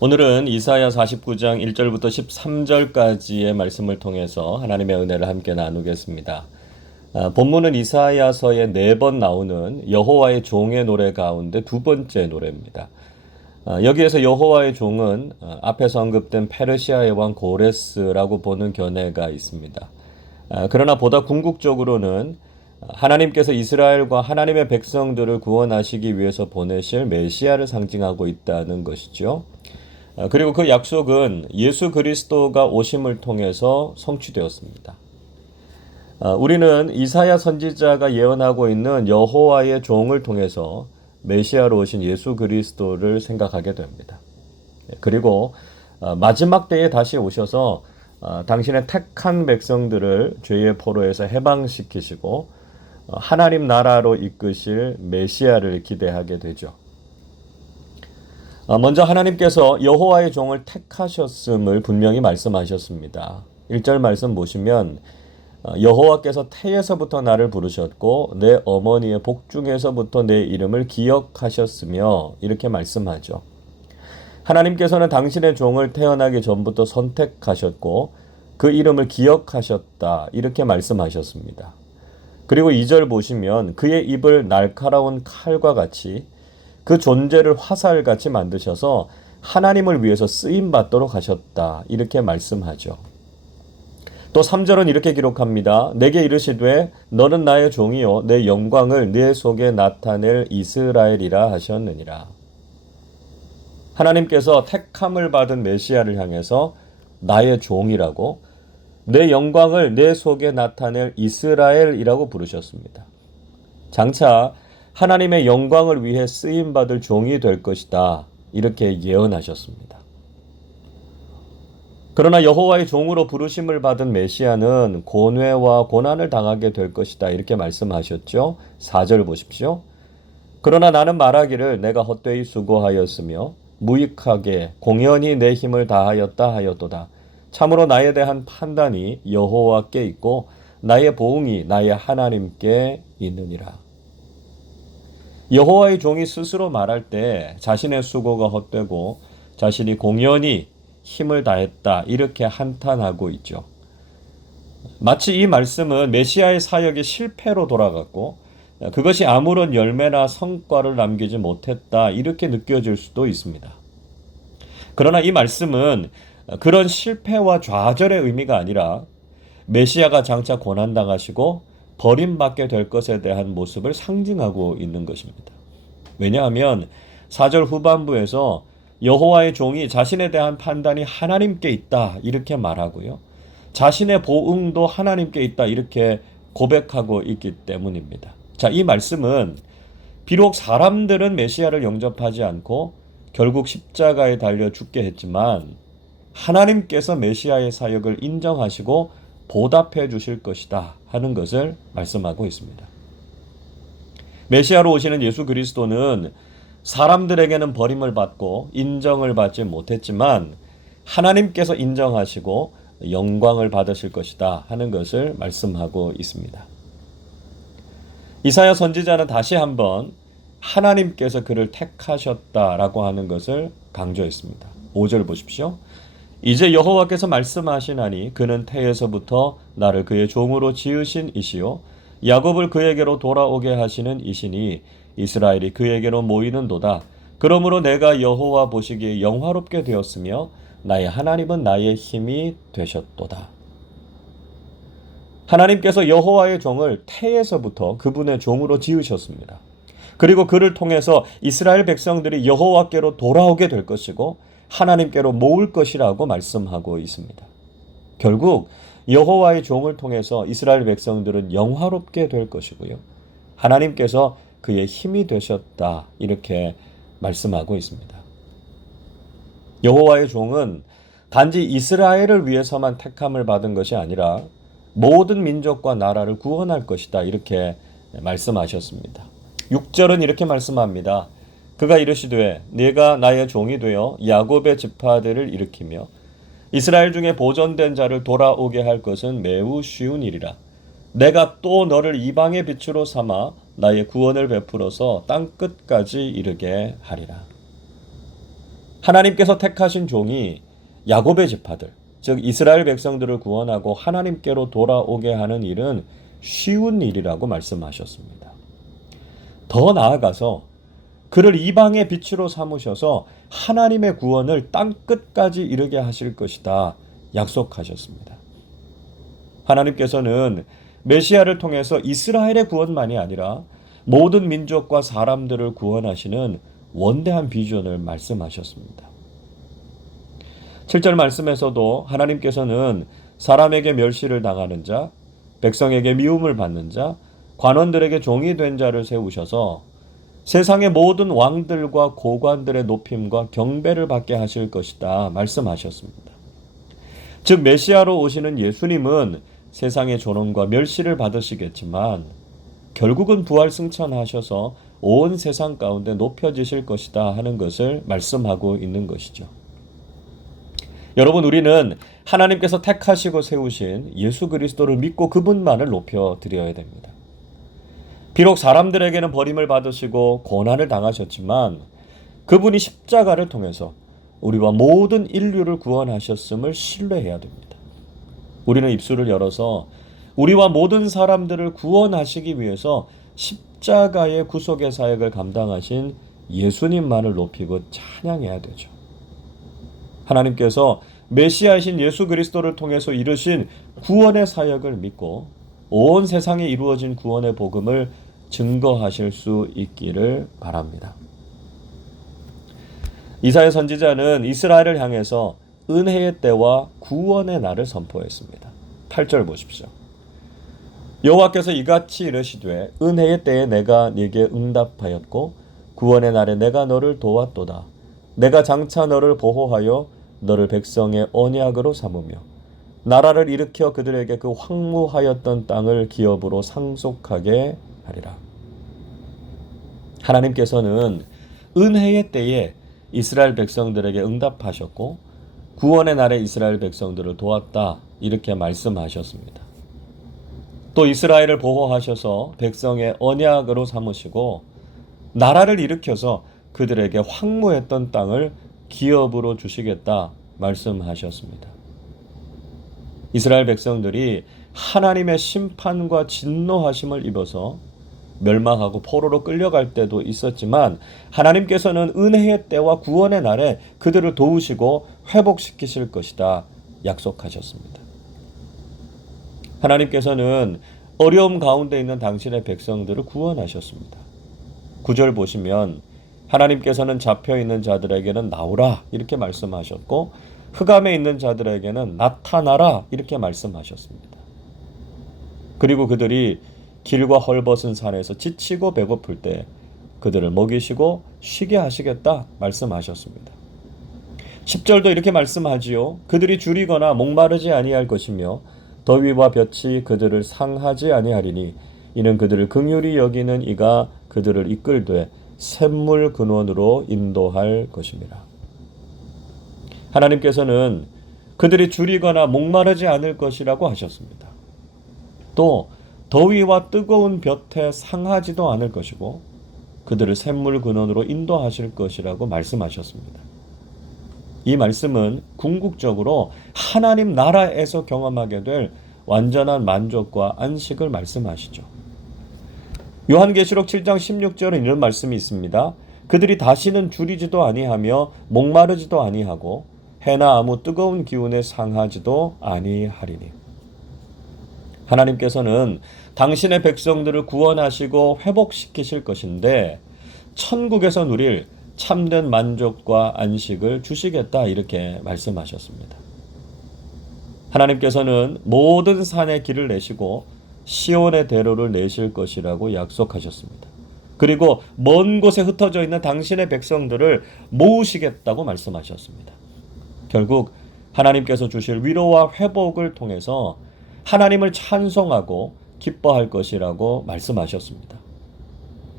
오늘은 이사야 49장 1절부터 13절까지의 말씀을 통해서 하나님의 은혜를 함께 나누겠습니다. 본문은 이사야서에 4번 나오는 여호와의 종의 노래 가운데 두 번째 노래입니다. 여기에서 여호와의 종은 앞에서 언급된 페르시아의 왕 고레스라고 보는 견해가 있습니다. 그러나 보다 궁극적으로는 하나님께서 이스라엘과 하나님의 백성들을 구원하시기 위해서 보내실 메시아를 상징하고 있다는 것이죠. 그리고 그 약속은 예수 그리스도가 오심을 통해서 성취되었습니다. 우리는 이사야 선지자가 예언하고 있는 여호와의 종을 통해서 메시아로 오신 예수 그리스도를 생각하게 됩니다. 그리고 마지막 때에 다시 오셔서 당신의 택한 백성들을 죄의 포로에서 해방시키시고 하나님 나라로 이끄실 메시아를 기대하게 되죠. 먼저 하나님께서 여호와의 종을 택하셨음을 분명히 말씀하셨습니다. 1절 말씀 보시면 여호와께서 태에서부터 나를 부르셨고 내 어머니의 복중에서부터 내 이름을 기억하셨으며 이렇게 말씀하죠. 하나님께서는 당신의 종을 태어나기 전부터 선택하셨고 그 이름을 기억하셨다 이렇게 말씀하셨습니다. 그리고 2절 보시면 그의 입을 날카로운 칼과 같이 그 존재를 화살같이 만드셔서 하나님을 위해서 쓰임받도록 하셨다. 이렇게 말씀하죠. 또 3절은 이렇게 기록합니다. 내게 이르시되 너는 나의 종이요 내 영광을 내 속에 나타낼 이스라엘이라 하셨느니라. 하나님께서 택함을 받은 메시아를 향해서 나의 종이라고 내 영광을 내 속에 나타낼 이스라엘이라고 부르셨습니다. 장차 하나님의 영광을 위해 쓰임받을 종이 될 것이다. 이렇게 예언하셨습니다. 그러나 여호와의 종으로 부르심을 받은 메시아는 고뇌와 고난을 당하게 될 것이다. 이렇게 말씀하셨죠. 4절 보십시오. 그러나 나는 말하기를 내가 헛되이 수고하였으며 무익하게 공연히 내 힘을 다하였다 하였도다. 참으로 나에 대한 판단이 여호와께 있고 나의 보응이 나의 하나님께 있느니라. 여호와의 종이 스스로 말할 때 자신의 수고가 헛되고 자신이 공연히 힘을 다했다 이렇게 한탄하고 있죠. 마치 이 말씀은 메시아의 사역이 실패로 돌아갔고 그것이 아무런 열매나 성과를 남기지 못했다 이렇게 느껴질 수도 있습니다. 그러나 이 말씀은 그런 실패와 좌절의 의미가 아니라 메시아가 장차 고난당하시고 버림받게 될 것에 대한 모습을 상징하고 있는 것입니다. 왜냐하면 4절 후반부에서 여호와의 종이 자신에 대한 판단이 하나님께 있다 이렇게 말하고요. 자신의 보응도 하나님께 있다 이렇게 고백하고 있기 때문입니다. 자, 이 말씀은 비록 사람들은 메시아를 영접하지 않고 결국 십자가에 달려 죽게 했지만 하나님께서 메시아의 사역을 인정하시고 보답해 주실 것이다 하는 것을 말씀하고 있습니다. 메시아로 오시는 예수 그리스도는 사람들에게는 버림을 받고 인정을 받지 못했지만 하나님께서 인정하시고 영광을 받으실 것이다 하는 것을 말씀하고 있습니다. 이사야 선지자는 다시 한번 하나님께서 그를 택하셨다라고 하는 것을 강조했습니다. 5절 보십시오. 이제 여호와께서 말씀하시나니 그는 태에서부터 나를 그의 종으로 지으신 이시요 야곱을 그에게로 돌아오게 하시는 이시니 이스라엘이 그에게로 모이는도다. 그러므로 내가 여호와 보시기에 영화롭게 되었으며 나의 하나님은 나의 힘이 되셨도다. 하나님께서 여호와의 종을 태에서부터 그분의 종으로 지으셨습니다. 그리고 그를 통해서 이스라엘 백성들이 여호와께로 돌아오게 될 것이고 하나님께로 모을 것이라고 말씀하고 있습니다. 결국 여호와의 종을 통해서 이스라엘 백성들은 영화롭게 될 것이고요. 하나님께서 그의 힘이 되셨다 이렇게 말씀하고 있습니다. 여호와의 종은 단지 이스라엘을 위해서만 택함을 받은 것이 아니라 모든 민족과 나라를 구원할 것이다 이렇게 말씀하셨습니다. 6절은 이렇게 말씀합니다. 그가 이르시되 네가 나의 종이 되어 야곱의 지파들을 일으키며 이스라엘 중에 보존된 자를 돌아오게 할 것은 매우 쉬운 일이라. 내가 또 너를 이방의 빛으로 삼아 나의 구원을 베풀어서 땅 끝까지 이르게 하리라. 하나님께서 택하신 종이 야곱의 지파들, 즉 이스라엘 백성들을 구원하고 하나님께로 돌아오게 하는 일은 쉬운 일이라고 말씀하셨습니다. 더 나아가서 그를 이방의 빛으로 삼으셔서 하나님의 구원을 땅끝까지 이르게 하실 것이다 약속하셨습니다. 하나님께서는 메시아를 통해서 이스라엘의 구원만이 아니라 모든 민족과 사람들을 구원하시는 원대한 비전을 말씀하셨습니다. 7절 말씀에서도 하나님께서는 사람에게 멸시를 당하는 자, 백성에게 미움을 받는 자, 관원들에게 종이 된 자를 세우셔서 세상의 모든 왕들과 고관들의 높임과 경배를 받게 하실 것이다 말씀하셨습니다. 즉 메시아로 오시는 예수님은 세상의 존엄과 멸시를 받으시겠지만 결국은 부활 승천하셔서 온 세상 가운데 높여지실 것이다 하는 것을 말씀하고 있는 것이죠. 여러분, 우리는 하나님께서 택하시고 세우신 예수 그리스도를 믿고 그분만을 높여드려야 됩니다. 비록 사람들에게는 버림을 받으시고 고난을 당하셨지만 그분이 십자가를 통해서 우리와 모든 인류를 구원하셨음을 신뢰해야 됩니다. 우리는 입술을 열어서 우리와 모든 사람들을 구원하시기 위해서 십자가의 구속의 사역을 감당하신 예수님만을 높이고 찬양해야 되죠. 하나님께서 메시아이신 예수 그리스도를 통해서 이루신 구원의 사역을 믿고 온 세상에 이루어진 구원의 복음을 증거하실 수 있기를 바랍니다. 이사야 선지자는 이스라엘을 향해서 은혜의 때와 구원의 날을 선포했습니다. 8절 보십시오. 여호와께서 이같이 이르시되 은혜의 때에 내가 네게 응답하였고 구원의 날에 내가 너를 도왔도다. 내가 장차 너를 보호하여 너를 백성의 언약으로 삼으며 나라를 일으켜 그들에게 그 황무하였던 땅을 기업으로 상속하게 하리라. 하나님께서는 은혜의 때에 이스라엘 백성들에게 응답하셨고 구원의 날에 이스라엘 백성들을 도왔다 이렇게 말씀하셨습니다. 또 이스라엘을 보호하셔서 백성의 언약으로 삼으시고 나라를 일으켜서 그들에게 황무했던 땅을 기업으로 주시겠다 말씀하셨습니다. 이스라엘 백성들이 하나님의 심판과 진노하심을 입어서 멸망하고 포로로 끌려갈 때도 있었지만 하나님께서는 은혜의 때와 구원의 날에 그들을 도우시고 회복시키실 것이다 약속하셨습니다. 하나님께서는 어려움 가운데 있는 당신의 백성들을 구원하셨습니다. 9절 보시면 하나님께서는 잡혀있는 자들에게는 나오라 이렇게 말씀하셨고 흑암에 있는 자들에게는 나타나라 이렇게 말씀하셨습니다. 그리고 그들이 길과 헐벗은 산에서 지치고 배고플 때 그들을 먹이시고 쉬게 하시겠다 말씀하셨습니다. 10절도 이렇게 말씀하지요. 그들이 줄이거나 목마르지 아니할 것이며 더위와 볕이 그들을 상하지 아니하리니 이는 그들을 긍휼히 여기는 이가 그들을 이끌되 샘물 근원으로 인도할 것입니다. 하나님께서는 그들이 줄이거나 목마르지 않을 것이라고 하셨습니다. 또 더위와 뜨거운 볕에 상하지도 않을 것이고 그들을 샘물 근원으로 인도하실 것이라고 말씀하셨습니다. 이 말씀은 궁극적으로 하나님 나라에서 경험하게 될 완전한 만족과 안식을 말씀하시죠. 요한계시록 7장 16절은 이런 말씀이 있습니다. 그들이 다시는 줄이지도 아니하며 목마르지도 아니하고 해나 아무 뜨거운 기운에 상하지도 아니하리니. 하나님께서는 당신의 백성들을 구원하시고 회복시키실 것인데 천국에서 누릴 참된 만족과 안식을 주시겠다 이렇게 말씀하셨습니다. 하나님께서는 모든 산에 길을 내시고 시온의 대로를 내실 것이라고 약속하셨습니다. 그리고 먼 곳에 흩어져 있는 당신의 백성들을 모으시겠다고 말씀하셨습니다. 결국 하나님께서 주실 위로와 회복을 통해서 하나님을 찬송하고 기뻐할 것이라고 말씀하셨습니다.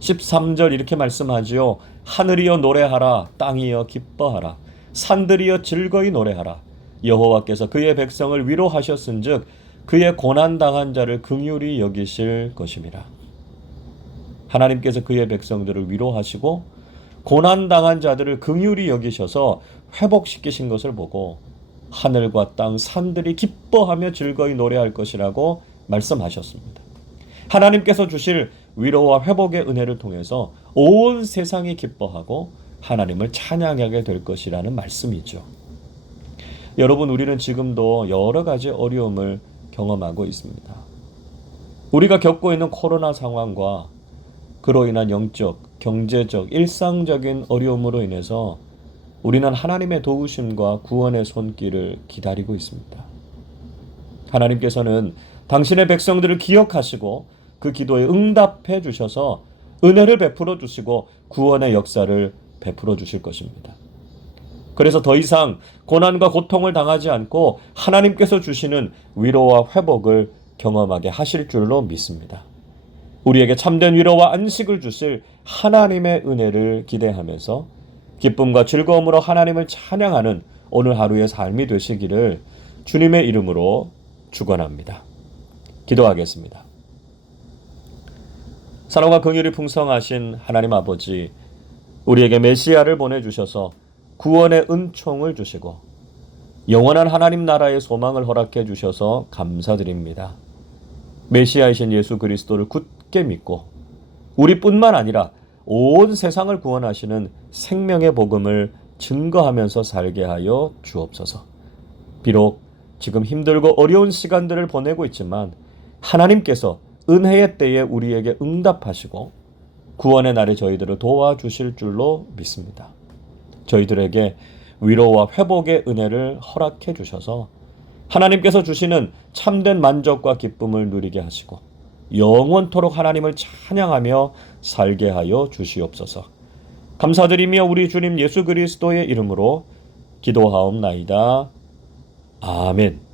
13절 이렇게 말씀하지요. 하늘이여 노래하라, 땅이여 기뻐하라, 산들이여 즐거이 노래하라. 여호와께서 그의 백성을 위로하셨은즉 그의 고난당한 자를 긍휼히 여기실 것임이라. 하나님께서 그의 백성들을 위로하시고 고난당한 자들을 긍휼히 여기셔서 회복시키신 것을 보고 하늘과 땅, 산들이 기뻐하며 즐거이 노래할 것이라고 말씀하셨습니다. 하나님께서 주실 위로와 회복의 은혜를 통해서 온 세상이 기뻐하고 하나님을 찬양하게 될 것이라는 말씀이죠. 여러분, 우리는 지금도 여러 가지 어려움을 경험하고 있습니다. 우리가 겪고 있는 코로나 상황과 그로 인한 영적, 경제적, 일상적인 어려움으로 인해서 우리는 하나님의 도우심과 구원의 손길을 기다리고 있습니다. 하나님께서는 당신의 백성들을 기억하시고 그 기도에 응답해 주셔서 은혜를 베풀어 주시고 구원의 역사를 베풀어 주실 것입니다. 그래서 더 이상 고난과 고통을 당하지 않고 하나님께서 주시는 위로와 회복을 경험하게 하실 줄로 믿습니다. 우리에게 참된 위로와 안식을 주실 하나님의 은혜를 기대하면서 기쁨과 즐거움으로 하나님을 찬양하는 오늘 하루의 삶이 되시기를 주님의 이름으로 축원합니다. 기도하겠습니다. 사랑과 긍휼이 풍성하신 하나님 아버지, 우리에게 메시아를 보내주셔서 구원의 은총을 주시고 영원한 하나님 나라의 소망을 허락해 주셔서 감사드립니다. 메시아이신 예수 그리스도를 굳게 믿고 우리뿐만 아니라 온 세상을 구원하시는 생명의 복음을 증거하면서 살게 하여 주옵소서. 비록 지금 힘들고 어려운 시간들을 보내고 있지만 하나님께서 은혜의 때에 우리에게 응답하시고 구원의 날에 저희들을 도와주실 줄로 믿습니다. 저희들에게 위로와 회복의 은혜를 허락해 주셔서 하나님께서 주시는 참된 만족과 기쁨을 누리게 하시고 영원토록 하나님을 찬양하며 살게 하여 주시옵소서. 감사드리며 우리 주님 예수 그리스도의 이름으로 기도하옵나이다. 아멘.